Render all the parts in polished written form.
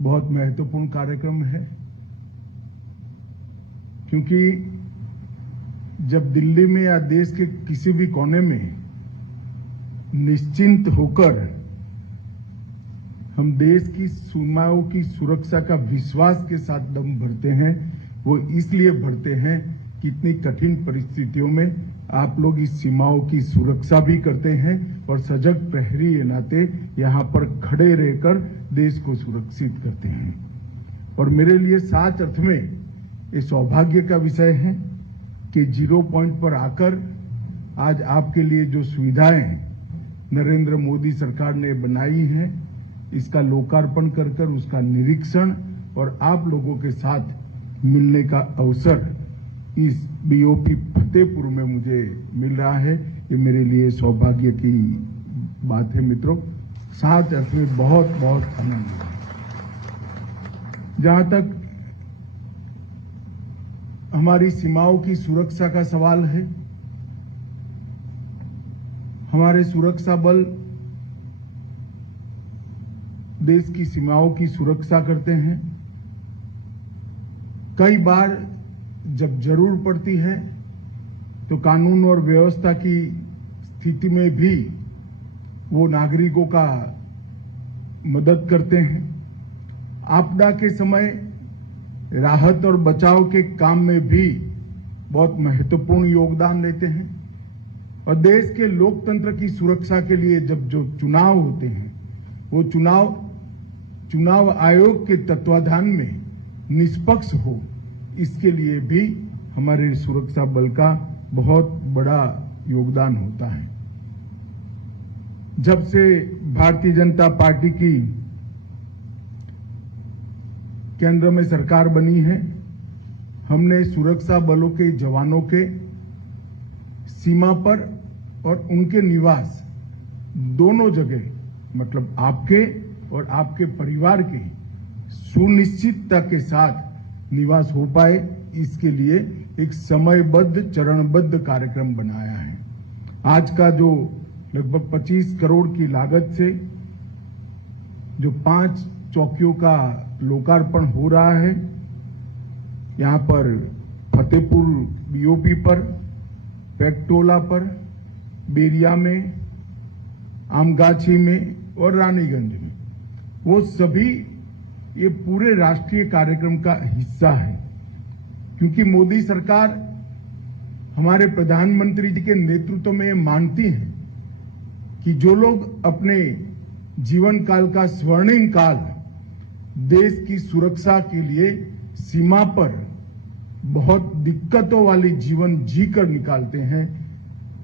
बहुत महत्वपूर्ण कार्यक्रम है, क्योंकि जब दिल्ली में या देश के किसी भी कोने में निश्चिंत होकर हम देश की सीमाओं की सुरक्षा का विश्वास के साथ दम भरते हैं, वो इसलिए भरते हैं कि इतनी कठिन परिस्थितियों में आप लोग इस सीमाओं की सुरक्षा भी करते हैं और सजग प्रहरी के नाते यहां पर खड़े रहकर देश को सुरक्षित करते हैं। और मेरे लिए सच अर्थ में ये सौभाग्य का विषय है कि 0 पॉइंट पर आकर आज आपके लिए जो सुविधाएं नरेंद्र मोदी सरकार ने बनाई हैं, इसका लोकार्पण कर कर उसका निरीक्षण और आप लोगों के साथ मिलने का अवसर इस बीओपी फतेहपुर में मुझे मिल रहा है। ये मेरे लिए सौभाग्य की बात है मित्रों। साथ अर्थ में बहुत बहुत आनंद है। जहां तक हमारी सीमाओं की सुरक्षा का सवाल है, हमारे सुरक्षा बल देश की सीमाओं की सुरक्षा करते हैं। कई बार जब जरूर पड़ती है तो कानून और व्यवस्था की स्थिति में भी वो नागरिकों का मदद करते हैं। आपदा के समय राहत और बचाव के काम में भी बहुत महत्वपूर्ण योगदान देते हैं। और देश के लोकतंत्र की सुरक्षा के लिए जब जो चुनाव होते हैं, वो चुनाव आयोग के तत्वाधान में निष्पक्ष हो, इसके लिए भी हमारे सुरक्षा बल का बहुत बड़ा योगदान होता है। जब से भारतीय जनता पार्टी की केंद्र में सरकार बनी है, हमने सुरक्षा बलों के जवानों के सीमा पर और उनके निवास दोनों जगह, मतलब आपके और आपके परिवार के सुनिश्चितता के साथ निवास हो पाए, इसके लिए एक समयबद्ध चरणबद्ध कार्यक्रम बनाया है। आज का जो लगभग 25 करोड़ की लागत से जो 5 चौकियों का लोकार्पण हो रहा है, यहां पर फतेहपुर बीओपी पर, पेकटोला पर, बेरिया में, आमगाछी में और रानीगंज में, वो सभी ये पूरे राष्ट्रीय कार्यक्रम का हिस्सा है। क्योंकि मोदी सरकार हमारे प्रधानमंत्री जी के नेतृत्व में मानती है कि जो लोग अपने जीवन काल का स्वर्णिम काल देश की सुरक्षा के लिए सीमा पर बहुत दिक्कतों वाली जीवन जीकर निकालते हैं,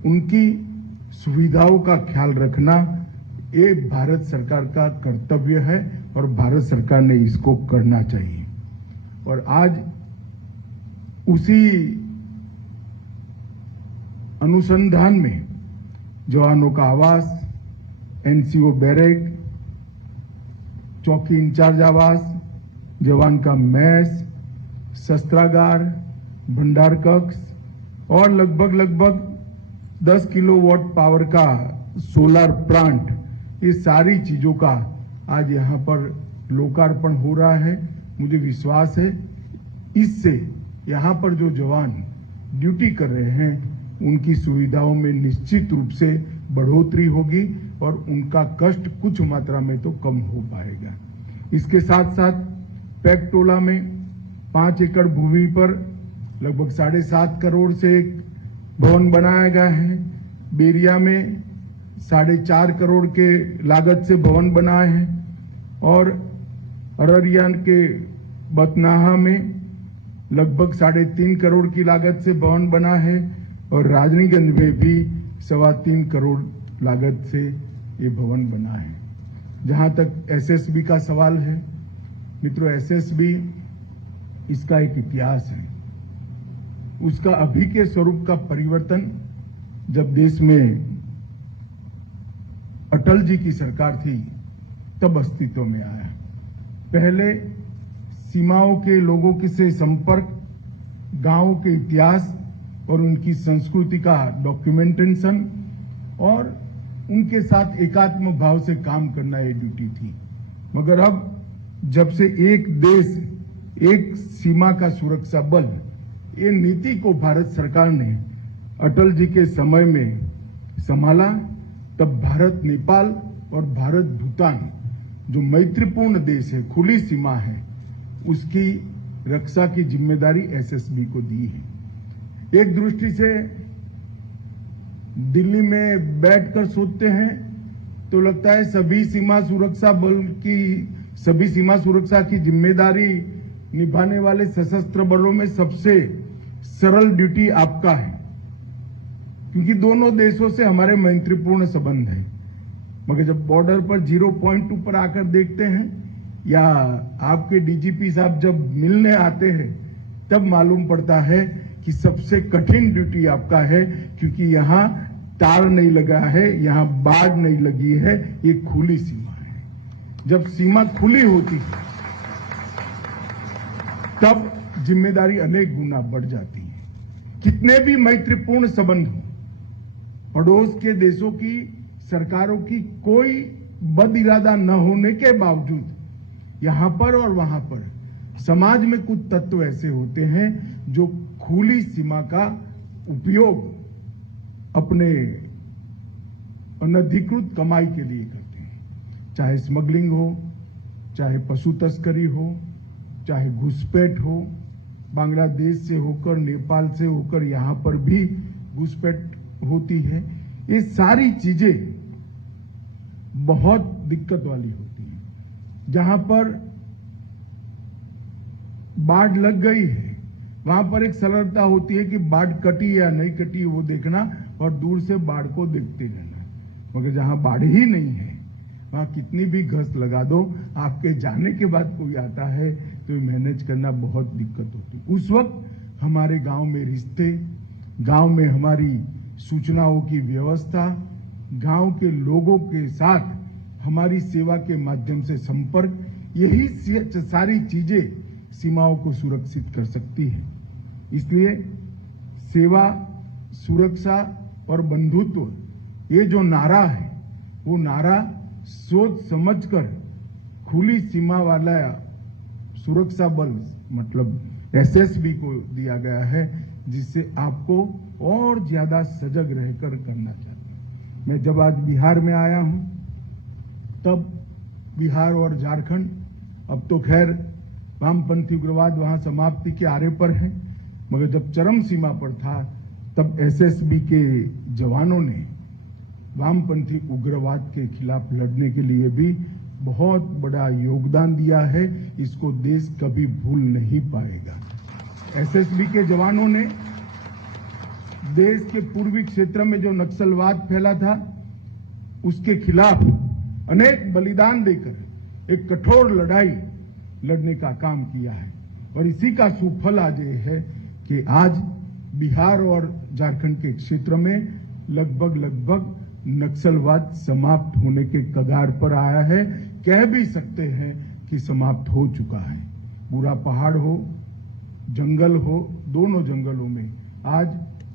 उनकी सुविधाओं का ख्याल रखना ये भारत सरकार का कर्तव्य है और भारत सरकार ने इसको करना चाहिए। और आज उसी अनुसंधान में जवानों का आवास, एनसीओ बैरक, चौकी इंचार्ज आवास, जवान का मैस, शस्त्रागार, भंडार कक्ष और लगभग 10 किलोवाट पावर का सोलर प्लांट, ये सारी चीजों का आज यहां पर लोकार्पण हो रहा है। मुझे विश्वास है इससे यहां पर जो जवान ड्यूटी कर रहे हैं, उनकी सुविधाओं में निश्चित रूप से बढ़ोतरी होगी और उनका कष्ट कुछ मात्रा में तो कम हो पाएगा। इसके साथ साथ पेकटोला में 5 एकड़ भूमि पर लगभग 7.5 करोड़ से एक भवन बनाया गया है। बेरिया में 4.5 करोड़ के लागत से भवन बनाए हैं और अररिया के बतनाहा में लगभग 3.5 करोड़ की लागत से भवन बना है और राजनीगंज में भी 3.25 करोड़ लागत से ये भवन बना है। जहां तक एसएसबी का सवाल है, मित्रों, एसएसबी इसका एक इतिहास है। उसका अभी के स्वरूप का परिवर्तन जब देश में अटल जी की सरकार थी तब अस्तित्व में आया। पहले सीमाओं के लोगों के से संपर्क, गांवों के इतिहास और उनकी संस्कृति का डॉक्यूमेंटेशन और उनके साथ एकात्म भाव से काम करना ये ड्यूटी थी। मगर अब जब से एक देश एक सीमा का सुरक्षा बल, ये नीति को भारत सरकार ने अटल जी के समय में संभाला, तब भारत नेपाल और भारत भूटान जो मैत्रीपूर्ण देश है, खुली सीमा है, उसकी रक्षा की जिम्मेदारी एसएसबी को दी है। एक दृष्टि से दिल्ली में बैठकर सोचते हैं तो लगता है सभी सीमा सुरक्षा की जिम्मेदारी निभाने वाले सशस्त्र बलों में सबसे सरल ड्यूटी आपका है, क्योंकि दोनों देशों से हमारे मैत्रीपूर्ण संबंध है। मगर जब बॉर्डर पर 0 पॉइंट पर आकर देखते हैं या आपके डीजीपी साहब जब मिलने आते हैं, तब मालूम पड़ता है कि सबसे कठिन ड्यूटी आपका है, क्योंकि यहाँ तार नहीं लगा है, यहाँ बाढ़ नहीं लगी है, ये खुली सीमा है। जब सीमा खुली होती है तब जिम्मेदारी अनेक गुना बढ़ जाती है। कितने भी मैत्रीपूर्ण संबंध हो, पड़ोस के देशों की सरकारों की कोई बद इरादा न होने के बावजूद यहां पर और वहां पर समाज में कुछ तत्व ऐसे होते हैं जो खुली सीमा का उपयोग अपने अनधिकृत कमाई के लिए करते हैं। चाहे स्मगलिंग हो, चाहे पशु तस्करी हो, चाहे घुसपैठ हो, बांग्लादेश से होकर, नेपाल से होकर यहां पर भी घुसपैठ होती है। ये सारी चीजें बहुत दिक्कत वाली होती है। जहां पर बाढ़ लग गई है, वहां पर एक सरलता होती है कि बाढ़ कटी या नहीं कटी वो देखना और दूर से बाढ़ को देखते रहना। मगर जहां बाढ़ ही नहीं है, वहां कितनी भी घस लगा दो, आपके जाने के बाद कोई आता है तो मैनेज करना बहुत दिक्कत होती है। उस वक्त हमारे गांव में रिश्ते, गांव में हमारी सूचनाओं की व्यवस्था, गांव के लोगों के साथ हमारी सेवा के माध्यम से संपर्क, यही सारी चीजें सीमाओं को सुरक्षित कर सकती है। इसलिए सेवा, सुरक्षा और बंधुत्व, ये जो नारा है, वो नारा सोच समझकर खुली सीमा वाला सुरक्षा बल मतलब एसएसबी को दिया गया है, जिससे आपको और ज्यादा सजग रहकर करना चाहिए। मैं जब आज बिहार में आया हूं, तब बिहार और झारखंड, अब तो खैर वामपंथी उग्रवाद वहां समाप्ति के आरे पर है, मगर जब चरम सीमा पर था तब एसएसबी के जवानों ने वामपंथी उग्रवाद के खिलाफ लड़ने के लिए भी बहुत बड़ा योगदान दिया है। इसको देश कभी भूल नहीं पाएगा। एसएसबी के जवानों ने देश के पूर्वी क्षेत्र में जो नक्सलवाद फैला था, उसके खिलाफ अनेक बलिदान देकर एक कठोर लड़ाई लड़ने का काम किया है। और इसी का सुफल आज ये है कि आज बिहार और झारखंड के क्षेत्र में लगभग नक्सलवाद समाप्त होने के कगार पर आया है। कह भी सकते हैं कि समाप्त हो चुका है। पूरा पहाड़ हो, जंगल हो, दोनों जंगलों में आज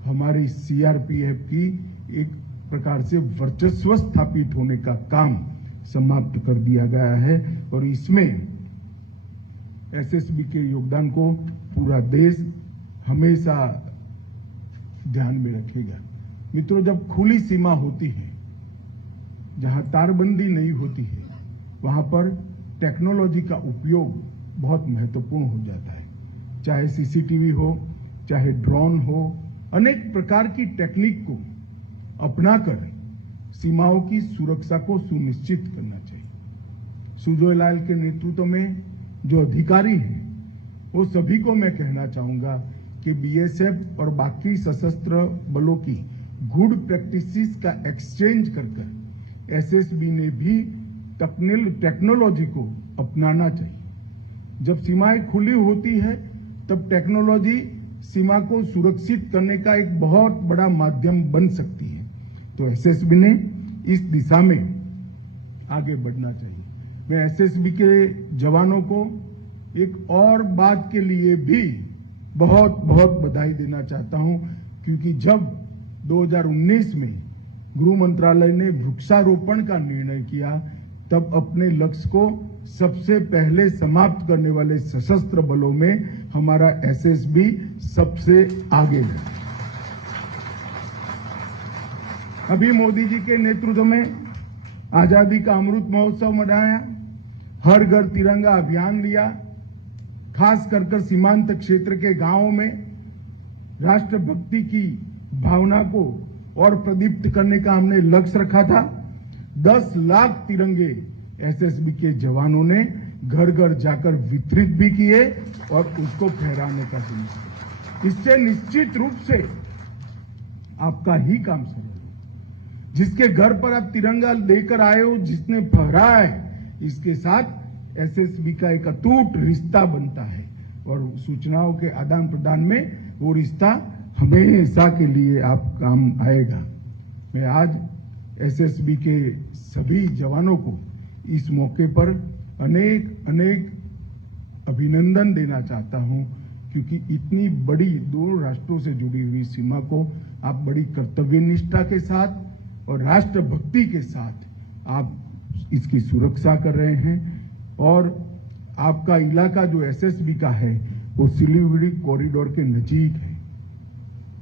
हमारी सीआरपीएफ की एक प्रकार से वर्चस्व स्थापित होने का काम समाप्त कर दिया गया है। और इसमें एसएसबी के योगदान को पूरा देश हमेशा ध्यान में रखेगा। मित्रों, जब खुली सीमा होती है, जहां तारबंदी नहीं होती है, वहां पर टेक्नोलॉजी का उपयोग बहुत महत्वपूर्ण हो जाता है। चाहे सीसीटीवी हो, चाहे ड्रोन हो, अनेक प्रकार की टेक्निक को अपनाकर सीमाओं की सुरक्षा को सुनिश्चित करना चाहिए। सुजोय लाल के नेतृत्व में जो अधिकारी हैं, वो सभी को मैं कहना चाहूंगा कि बीएसएफ और बाकी सशस्त्र बलों की गुड प्रैक्टिसेस का एक्सचेंज कर एसएसबी ने भी टेक्नोलॉजी को अपनाना चाहिए। जब सीमाएं खुली होती है, तब टेक्नोलॉजी सीमा को सुरक्षित करने का एक बहुत बड़ा माध्यम बन सकती है। तो एसएसबी ने इस दिशा में आगे बढ़ना चाहिए। मैं एसएसबी के जवानों को एक और बात के लिए भी बहुत बहुत बधाई देना चाहता हूं, क्योंकि जब 2019 में गृह मंत्रालय ने वृक्षारोपण का निर्णय किया, तब अपने लक्ष्य को सबसे पहले समाप्त करने वाले सशस्त्र बलों में हमारा एसएसबी सबसे आगे है। अभी मोदी जी के नेतृत्व में आजादी का अमृत महोत्सव मनाया, हर घर तिरंगा अभियान लिया, खास कर सीमांत क्षेत्र के गांवों में राष्ट्रभक्ति की भावना को और प्रदीप्त करने का हमने लक्ष्य रखा था। 10 लाख तिरंगे एसएसबी के जवानों ने घर घर जाकर वितरित भी किए और उसको फहराने का सुनिश्चित। इससे निश्चित रूप से आपका ही काम सरल हो। जिसके घर पर आप तिरंगा लेकर आए हो, जिसने फहराया है, इसके साथ एसएसबी का एक अटूट रिश्ता बनता है और सूचनाओं के आदान प्रदान में वो रिश्ता हमेशा के लिए आप काम आएगा। मैं आज एसएसबी के सभी जवानों को इस मौके पर अनेक अभिनंदन देना चाहता हूं, क्योंकि इतनी बड़ी दो राष्ट्रों से जुड़ी हुई सीमा को आप बड़ी कर्तव्य निष्ठा के साथ और राष्ट्रभक्ति के साथ आप इसकी सुरक्षा कर रहे हैं। और आपका इलाका जो एसएसबी का है वो सिलीगुड़ी कॉरिडोर के नजीक है।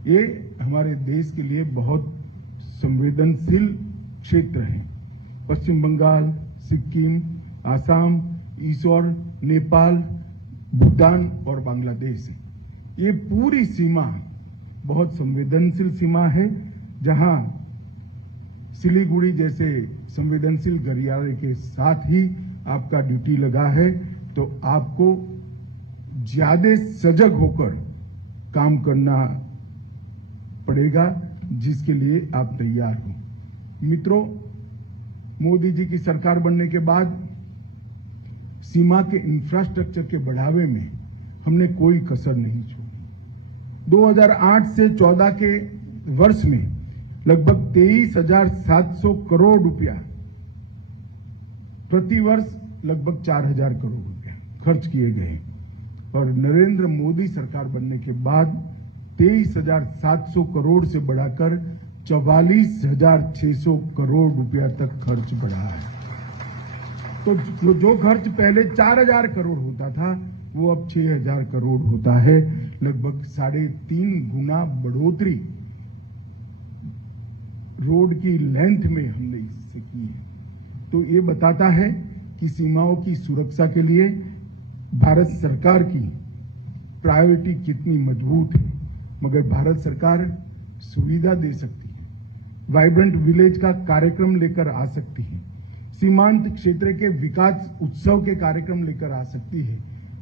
ये हमारे देश के लिए बहुत संवेदनशील क्षेत्र है। पश्चिम बंगाल, सिक्किम, आसाम, ईश्वर, नेपाल, भूटान और बांग्लादेश, ये पूरी सीमा बहुत संवेदनशील सीमा है, जहां सिलीगुड़ी जैसे संवेदनशील गलियारे के साथ ही आपका ड्यूटी लगा है, तो आपको ज्यादा सजग होकर काम करना पड़ेगा, जिसके लिए आप तैयार हो। मित्रों, मोदी जी की सरकार बनने के बाद सीमा के इंफ्रास्ट्रक्चर के बढ़ावे में हमने कोई कसर नहीं छोड़ी। 2008 से 14 के वर्ष में लगभग 23,700 करोड़ रुपया, प्रति वर्ष लगभग 4,000 करोड़ रुपया खर्च किए गए और नरेंद्र मोदी सरकार बनने के बाद 23,700 करोड़ से बढ़ाकर 44,600 करोड़ रुपया तक खर्च बढ़ा है। तो जो खर्च पहले 4,000 करोड़ होता था वो अब 6,000 करोड़ होता है। लगभग 3.5 गुना बढ़ोतरी रोड की लेंथ में हमने इससे की है। तो ये बताता है कि सीमाओं की सुरक्षा के लिए भारत सरकार की प्रायोरिटी कितनी मजबूत है। मगर भारत सरकार सुविधा दे सकती है, वाइब्रेंट विलेज का कार्यक्रम लेकर आ सकती है, सीमांत क्षेत्र के विकास उत्सव के कार्यक्रम लेकर आ सकती है,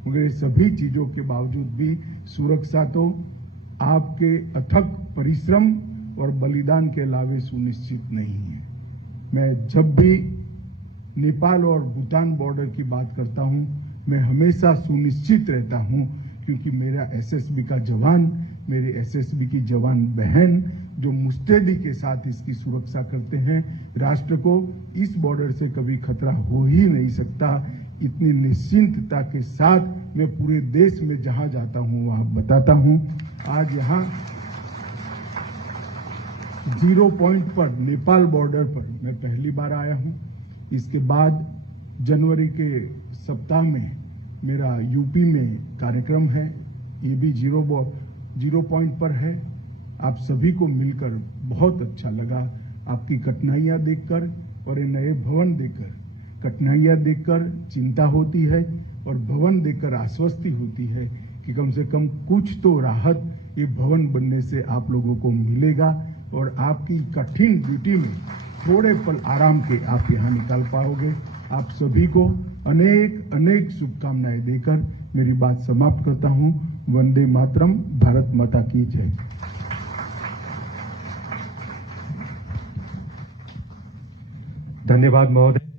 मगर ये सभी चीजों के बावजूद भी सुरक्षा तो आपके अथक परिश्रम और बलिदान के अलावे सुनिश्चित नहीं है। मैं जब भी नेपाल और भूटान बॉर्डर की बात करता हूं, मैं हमेशा सुनिश्चित रहता हूं, क्योंकि मेरा एसएसबी का जवान, मेरे एसएसबी की जवान बहन जो मुस्तैदी के साथ इसकी सुरक्षा करते हैं, राष्ट्र को इस बॉर्डर से कभी खतरा हो ही नहीं सकता। इतनी निश्चिंतता के साथ मैं पूरे देश में जहां जाता हूं वहां बताता हूं। आज यहां 0 पॉइंट पर नेपाल बॉर्डर पर मैं पहली बार आया हूं। इसके बाद जनवरी के सप्ताह में मेरा यूपी में कार्यक्रम है, ये भी 0 पॉइंट पर है। आप सभी को मिलकर बहुत अच्छा लगा, आपकी कठिनाइयां देखकर और ये नए भवन देखकर। कठिनाइयां देखकर चिंता होती है और भवन देखकर आश्वस्ति होती है कि कम से कम कुछ तो राहत ये भवन बनने से आप लोगों को मिलेगा और आपकी कठिन ड्यूटी में थोड़े पल आराम के आप यहाँ निकाल पाओगे। आप सभी को अनेक शुभकामनाएं देकर मेरी बात समाप्त करता हूं। वंदे मातरम, भारत माता की जय। धन्यवाद महोदय।